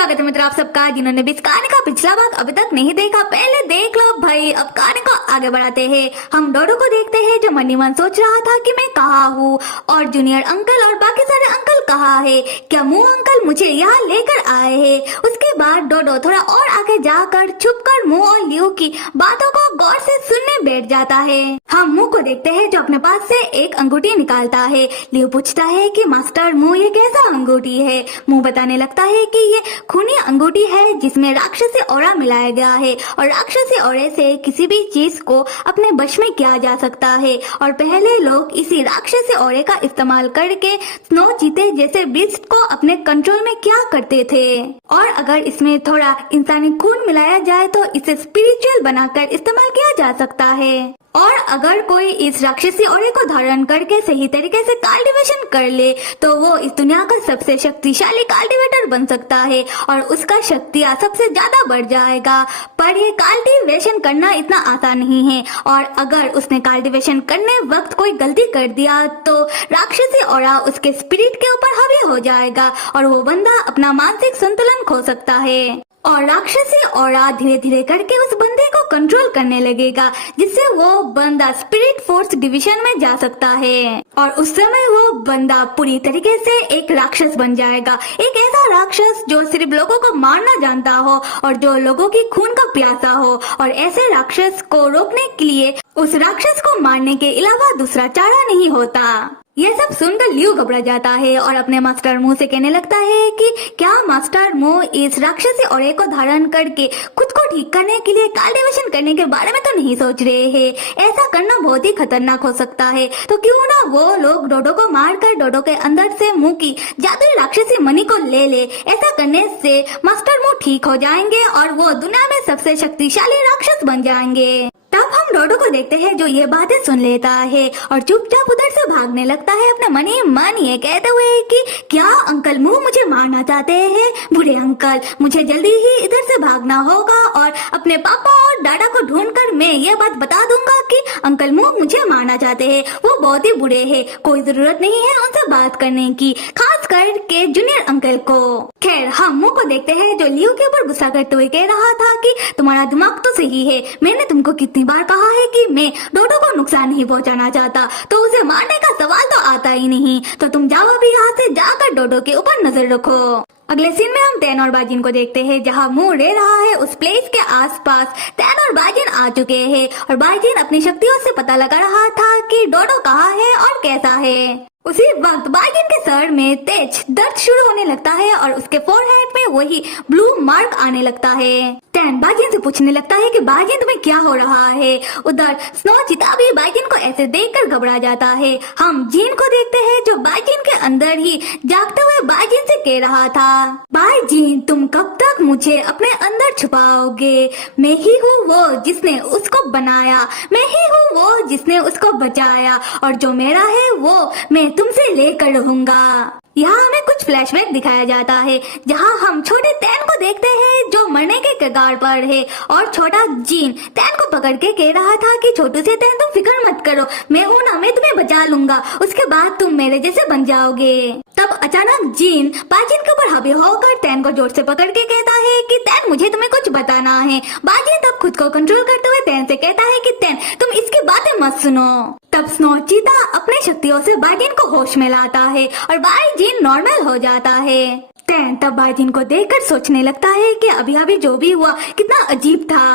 स्वागत है मित्र आप सबका जिन्होंने भी इस कहानी का पिछला भाग अभी तक नहीं देखा पहले देख लो भाई। अब कहानी को आगे बढ़ाते हैं। हम डोडो को देखते हैं जो मन ही मन सोच रहा था कि मैं कहाँ हूँ और जूनियर अंकल और बाकी सारे अंकल कहाँ है, क्या मुंह अंकल मुझे यहाँ लेकर आए हैं। उसके बाद डोडो थोड़ा और आगे जाकर छुपकर मुंह और लियो की बातों को गौर से सुनने बैठ जाता है। हम मुंह को देखते हैं जो अपने पास से एक अंगूठी निकालता है। लियो पूछता है कि मास्टर मुंह ये कैसा अंगूठी है। मुंह बताने लगता है कि ये खूनी अंगूठी है जिसमें राक्षसी ऑरा मिलाया गया है और राक्षसी ऑरे से किसी भी चीज को अपने वश में किया जा सकता है। और पहले लोग इसी राक्षसी ऑरे का इस्तेमाल करके स्नो चीते जैसे बीस्ट को अपने कंट्रोल में किया करते थे। और अगर इसमें थोड़ा इंसानी खून मिलाया जाए तो इसे स्पिरिचुअल बनाकर इस्तेमाल किया जा सकता है। और अगर कोई इस राक्षसी ऑरे को धारण करके सही तरीके से कल्टीवेशन कर ले तो वो इस दुनिया का सबसे शक्तिशाली कल्टीवेटर बन सकता है और उसका शक्तियाँ सबसे ज्यादा बढ़ जाएगा। पर ये कल्टीवेशन करना इतना आसान नहीं है और अगर उसने कल्टीवेशन करने वक्त कोई गलती कर दिया तो राक्षसी ऑरा उसके स्पिरिट के ऊपर हावी हो जाएगा और वो बंदा अपना मानसिक संतुलन खो सकता है और राक्षसी ऑरा धीरे धीरे करके उस बंदे को कंट्रोल करने लगेगा जिससे वो बंदा स्पिरिट फोर्स डिवीजन में जा सकता है और उस समय वो बंदा पूरी तरीके से एक राक्षस बन जाएगा। एक ऐसा राक्षस जो सिर्फ लोगों को मारना जानता हो और जो लोगों की खून का प्यासा हो और ऐसे राक्षस को रोकने के लिए उस राक्षस को मारने के अलावा दूसरा चारा नहीं होता। ये सब सुनकर लियो घबरा जाता है और अपने मास्टर मुंह से कहने लगता है कि क्या मास्टर मुंह इस राक्षसी ऑरे को धारण करके खुद को ठीक करने के लिए कल्टीवेशन करने के बारे में तो नहीं सोच रहे हैं। ऐसा करना बहुत ही खतरनाक हो सकता है, तो क्यों ना वो लोग डोडो को मारकर डोडो के अंदर से मुंह की जादुई राक्षसी मणि को ले ले। ऐसा करने से मास्टर मुंह ठीक हो जाएंगे और वो दुनिया में सबसे शक्तिशाली राक्षस बन जाएंगे। तब हम डोडो को देखते हैं जो ये बातें सुन लेता है और चुपचाप उधर से भागने लगता है अपने मन ही मन ये कहते हुए कि क्या अंकल मुंह मुझे मारना चाहते हैं। बुरे अंकल, मुझे जल्दी ही इधर से भागना होगा और अपने पापा और दादा को ढूंढकर मैं ये बात बता दूंगा कि अंकल मुंह मुझे मारना चाहते हैं। वो बहुत ही बुरे हैं, कोई जरूरत नहीं है उनसे बात करने की, खास करके जूनियर अंकल को। खैर हम मुंह को देखते हैं जो लियो के ऊपर गुस्सा करते हुए कह रहा था कि तुम्हारा दिमाग तो सही है, मैंने तुमको कितनी बार कहा है कि मैं डोडो को नुकसान नहीं पहुंचाना चाहता, तो उसे मारने का सवाल तो आता ही नहीं। तो तुम जाओ अभी यहाँ से जाकर डोडो के ऊपर नजर रखो। अगले सीन में हम टैन और बाजिन को देखते हैं जहाँ मुंह रह रहा है उस प्लेस के आसपास टैन और बाजिन आ चुके हैं और बाजिन अपनी शक्तियों से पता लगा रहा था कि डोडो कहाँ है और कैसा है। उसी वक्त बाजिन के सर में तेज दर्द शुरू होने लगता है और उसके फोरहेड में वही ब्लू मार्क आने लगता है। टैन बाजिन से पूछने लगता है कि बाजिन तुम्हें क्या हो रहा है। उधर स्नो चीता भी बाजिन को ऐसे देखकर घबरा जाता है। हम जीन को देखते हैं जो बाजिन के अंदर ही जागते हुए बाजिन से कह रहा था, बाजिन तुम कब तक मुझे अपने अंदर छुपाओगे। मैं ही हूँ वो जिसने उसको बनाया, मैं ही हूँ वो जिसने उसको बचाया और जो मेरा है वो मैं तुमसे लेकर रहूंगा। यहाँ हमें कुछ फ्लैशबैक दिखाया जाता है जहाँ हम छोटे टैन को देखते हैं जो मरने के कगार पर है और छोटा जीन टैन को पकड़ के कह रहा था कि छोटू से टैन तुम फिक्र मत करो, मैं हूँ ना, मैं तुम्हें बचा लूंगा, उसके बाद तुम मेरे जैसे बन जाओगे। तब अचानक जीन बाजिन के ऊपर हावी होकर टैन को जोर से पकड़ के कहता है कि टैन मुझे तुम्हें कुछ बताना है। बाजिन तब खुद को कंट्रोल करते हुए टैन से कहता है कि टैन तुम इसकी बातें मत सुनो। तब स्नो चीता अपने शक्तियों से बाजिन को होश में लाता है और बाजिन नॉर्मल हो जाता है। टैन तब बाजिन को देखकर सोचने लगता है कि अभी अभी जो भी हुआ कितना अजीब था।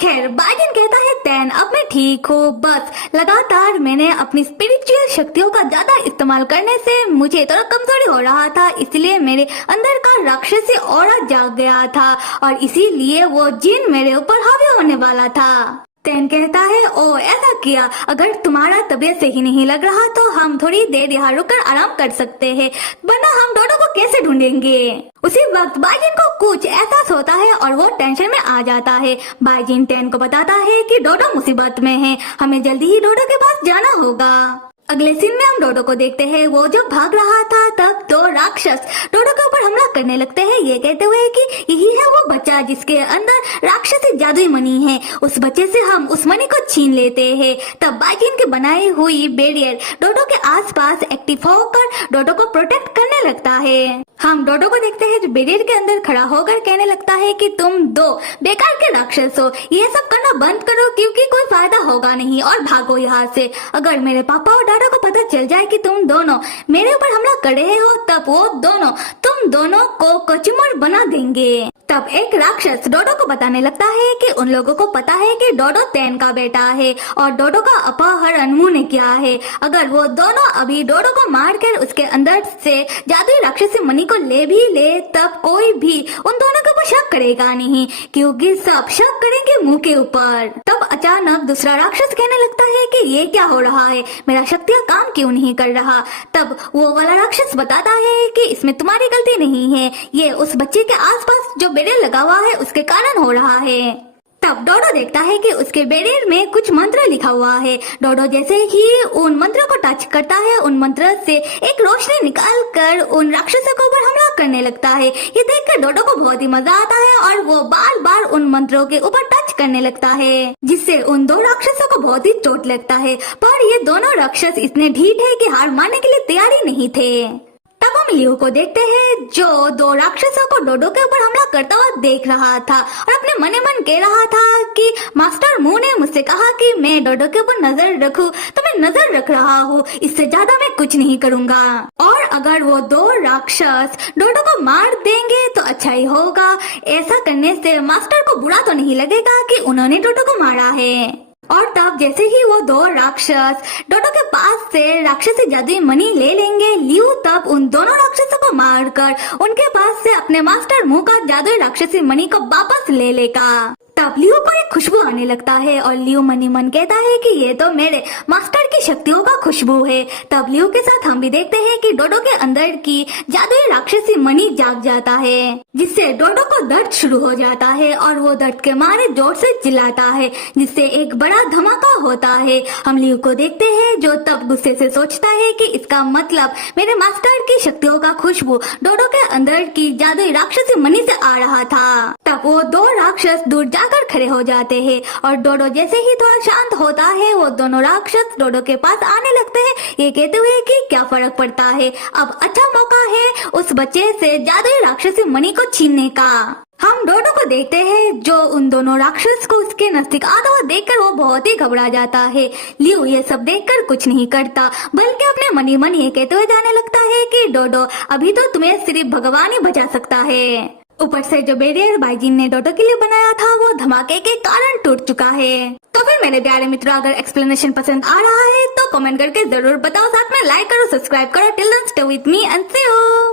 खैर बाजिन कहता है टैन अब मैं ठीक हूँ, बस लगातार मैंने अपनी स्पिरिचुअल शक्तियों का ज्यादा इस्तेमाल करने से मुझे थोड़ा कमजोरी हो रहा था, इसलिए मेरे अंदर का राक्षसी ऑरा जाग गया था और इसीलिए वो जिन मेरे ऊपर हावी होने वाला था। टैन कहता है ओ ऐसा किया, अगर तुम्हारा तबीयत सही नहीं लग रहा तो हम थोड़ी देर यहाँ रुककर आराम कर सकते हैं, वरना हम डोडो को कैसे ढूंढेंगे। उसी वक्त बाजिन को कुछ एहसास होता है और वो टेंशन में आ जाता है। बाजिन टैन को बताता है कि डोडो मुसीबत में है, हमें जल्दी ही डोडो के पास जाना होगा। अगले सीन में हम डोडो को देखते हैं। वो जब भाग रहा था तब दो राक्षस डोडो के ऊपर हमला करने लगते हैं, ये कहते हुए कि यही है वो बच्चा जिसके अंदर राक्षसी जादुई मणि है, उस बच्चे से हम उस मणि को छीन लेते हैं। तब बाइजिन की बनाई हुई बैरियर डोडो के आसपास एक्टिव होकर डोडो को प्रोटेक्ट करने लगता है। हम डोडो को देखते हैं जो बैरियर के अंदर खड़ा होकर कहने लगता है कि तुम दो बेकार के राक्षस हो, ये सब करना बंद करो क्योंकि कोई फायदा होगा नहीं और भागो यहाँ से। अगर मेरे पापा और दादा को पता चल जाए कि तुम दोनों मेरे ऊपर हमला कर रहे हो तब वो दोनों तुम दोनों को कचूमर बना देंगे। तब एक राक्षस डोडो को बताने लगता है कि उन लोगों को पता है कि डोडो तैन का बेटा है और डोडो का अपहरण मुंह ने किया है। अगर वो दोनों अभी डोडो को मारकर उसके अंदर से जादुई राक्षसी मणि को ले भी ले तब कोई भी उन दोनों के ऊपर शक करेगा नहीं क्योंकि सब शक करेंगे मुंह के ऊपर। तब अचानक दूसरा राक्षस कहने लगता है कि ये क्या हो रहा है, मेरा शक्तियाँ काम क्यों नहीं कर रहा। तब वो वाला राक्षस बताता है कि इसमें तुम्हारी गलती नहीं है, ये उस बच्चे के आसपास जो बैरियर लगा हुआ है उसके कारण हो रहा है। तब डोडो देखता है कि उसके बैरियर में कुछ मंत्र लिखा हुआ है। डोडो जैसे ही उन मंत्रों को टच करता है उन मंत्र से एक रोशनी निकाल कर उन राक्षसों के ऊपर हमला करने लगता है। ये देखकर डोडो को बहुत ही मजा आता है और वो बार बार उन मंत्रों के ऊपर टच करने लगता है जिससे उन दो राक्षसों को बहुत ही चोट लगता है। पर ये दोनों राक्षस इतने ढीठ है कि हार मानने के लिए तैयार ही नहीं थे। तब हम लियो को देखते हैं जो दो राक्षसों को डोडो के ऊपर हमला करता हुआ देख रहा था और अपने मने मन कह रहा था कि मास्टर मुंह ने मुझसे कहा कि मैं डोडो के ऊपर नजर रखूं तो मैं नजर रख रहा हूँ, इससे ज्यादा मैं कुछ नहीं करूँगा। और अगर वो दो राक्षस डोडो को मार देंगे तो अच्छा ही होगा, ऐसा करने से मास्टर को बुरा तो नहीं लगेगा कि उन्होंने डोडो को मारा है। और तब जैसे ही वो दो राक्षस डोडो के पास से राक्षसी जादुई मणि ले लेंगे, लियो तब उन दोनों राक्षसों को मारकर उनके पास से अपने मास्टर मुंह का जादुई राक्षसी मणि को वापस ले लेगा। तब लियो को एक खुशबू आने लगता है और लियो मनी मन कहता है कि ये तो मेरे मास्टर की शक्तियों का खुशबू है। तब लियो के साथ हम भी देखते हैं कि डोडो के अंदर की जादुई राक्षसी मणि जाग जाता है जिससे डोडो को दर्द शुरू हो जाता है और वो दर्द के मारे जोर से चिल्लाता है जिससे एक बड़ा धमाका होता है। हम लियो को देखते हैं जो तब गुस्से से सोचता है कि इसका मतलब मेरे मास्टर की शक्तियों का खुशबू डोडो के अंदर की जादुई राक्षसी मणि से आ रहा था। तब वो दो राक्षस दूर जाकर खड़े हो जाते हैं और डोडो जैसे ही थोड़ा शांत होता है वो दोनों राक्षस डोडो के पास आने लगते हैं, ये कहते हुए कि क्या फर्क पड़ता है, अब अच्छा मौका है उस बच्चे से जादुई राक्षसी मणि को छीनने का। हम डोडो को देखते हैं जो उन दोनों राक्षस को उसके नजदीक आता हुआ देखकर वो बहुत ही घबरा जाता है। लियो ये सब देखकर कुछ नहीं करता बल्कि अपने मनी मन ये कहते हुए जाने लगता है कि डोडो अभी तो तुम्हें सिर्फ भगवान ही बचा सकता है। ऊपर से जो बैरियर बाइजिन ने डोडो के लिए बनाया था वो धमाके के कारण टूट चुका है। तो फिर मेरे प्यारे मित्रों अगर एक्सप्लेनेशन पसंद आ रहा है तो कमेंट करके जरूर बताओ, साथ में लाइक करो, सब्सक्राइब करो। Till then stay with me and see you.